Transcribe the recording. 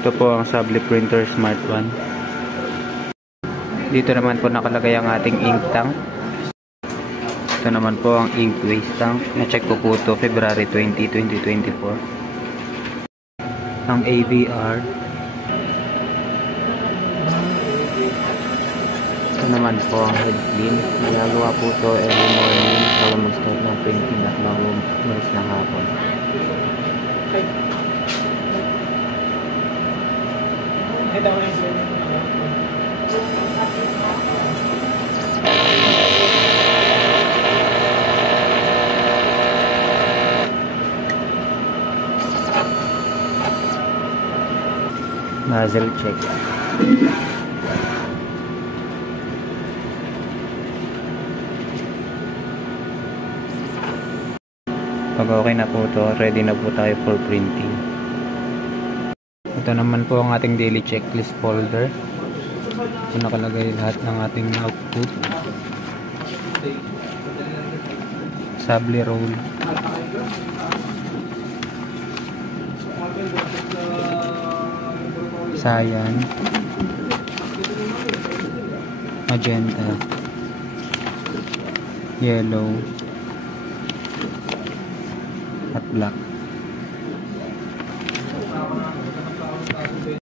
Ito po ang Sable Printer Smart 1. Dito naman po nakalagay ang ating ink tank. Ito naman po ang ink waste tank. Na-check ko po ito February 20, 2024. Ang ABR. Ito naman po ang head clean. Ginagawa po ito every morning bago mag-start ng printing at bago umalis ng hapon. Nozzle check. Pag okay na po ito, ready na po tayo for printing. Ito naman po ang ating daily checklist folder. Ito nakalagay lahat ng ating output. Sable roll. Cyan. Magenta. Yellow. At black.